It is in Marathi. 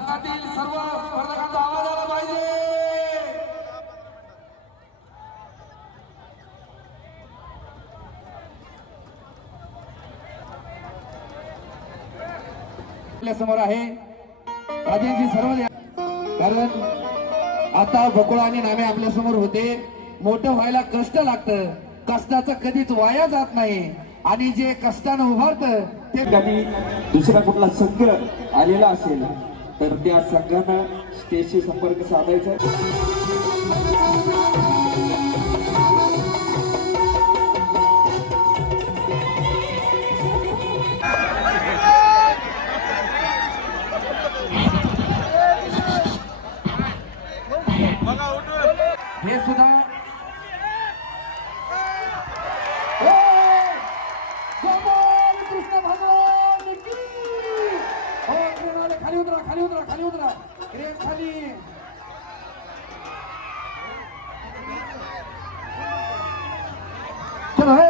संघातील सर्व स्पर्धकांचा आवाज आला पाहिजे। आपल्या समोर आहे राजेंची सर्व, कारण आता बकुळ आणि नामे आपल्या समोर होते। मोठं व्हायला कष्ट लागतं, कष्टाचं कधीच वाया जात नाही आणि जे कष्टानं उभारतं ते कधी दुसरा कुठला संघ आलेला असेल तर त्या संघानं स्टेजशी संपर्क साधायचा। हे सुद्धा कृष्ण भगवान की हो, खाली उतरा खाली उतरा खाली उतरा क्रेन खाली। चलो है